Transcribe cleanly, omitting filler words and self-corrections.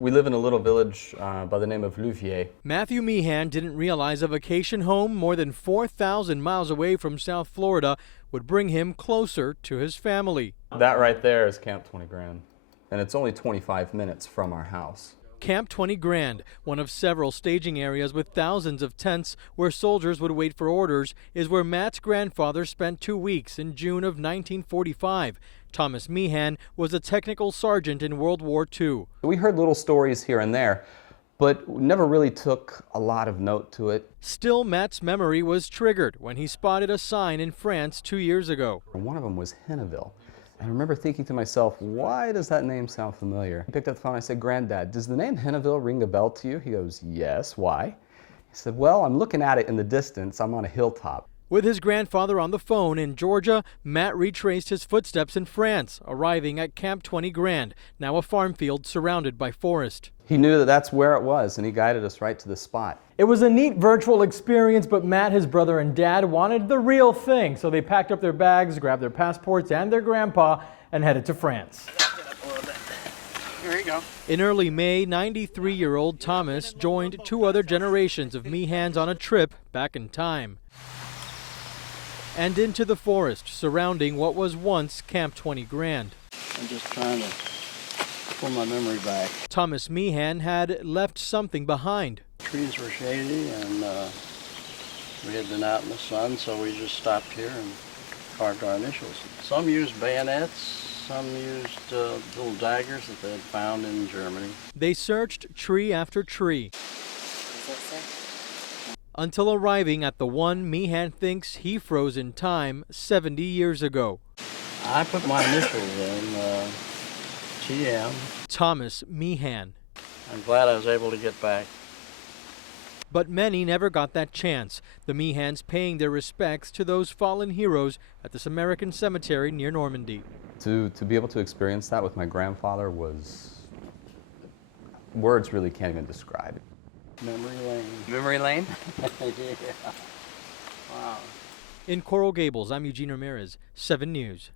We live in a little village by the name of WWII. Matthew Meehan didn't realize a vacation home more than 4,000 miles away from South Florida would bring him closer to his family. That right there is Camp 20 Grand, and it's only 25 minutes from our house. Camp 20 Grand, one of several staging areas with thousands of tents where soldiers would wait for orders, is where Matt's grandfather spent 2 weeks in June of 1945. Thomas Meehan was a technical sergeant in World War II. We heard little stories here and there, but never really took a lot of note to it. Still, Matt's memory was triggered when he spotted a sign in France 2 years ago. One of them was Henneville. I remember thinking to myself, why does that name sound familiar? I picked up the phone, I said, "Granddad, does the name Henneville ring a bell to you?" He goes, "Yes, why?" He said, "Well, I'm looking at it in the distance. I'm on a hilltop." With his grandfather on the phone in Georgia, Matt retraced his footsteps in France, arriving at Camp 20 Grand, now a farm field surrounded by forest. He knew that that's where it was, and he guided us right to the spot. It was a neat virtual experience, but Matt, his brother, and Dad wanted the real thing, so they packed up their bags, grabbed their passports and their grandpa, and headed to France. Here you go. In early May, 93-year-old Thomas joined 2 other generations of Meehans on a trip back in time and into the forest surrounding what was once Camp 20 Grand. I'm just trying to pull my memory back. Thomas Meehan had left something behind. Trees were shady and we had been out in the sun, so we just stopped here and carved our initials. Some used bayonets, some used little daggers that they had found in Germany. They searched tree after tree until arriving at the one Meehan thinks he froze in time 70 years ago. I put my initials in, TM. Thomas Meehan. I'm glad I was able to get back. But many never got that chance, the Meehans paying their respects to those fallen heroes at this American cemetery near Normandy. To be able to experience that with my grandfather was, words really can't even describe it. Memory lane. Memory lane? Yeah. Wow. In Coral Gables, I'm Eugene Ramirez, 7 News.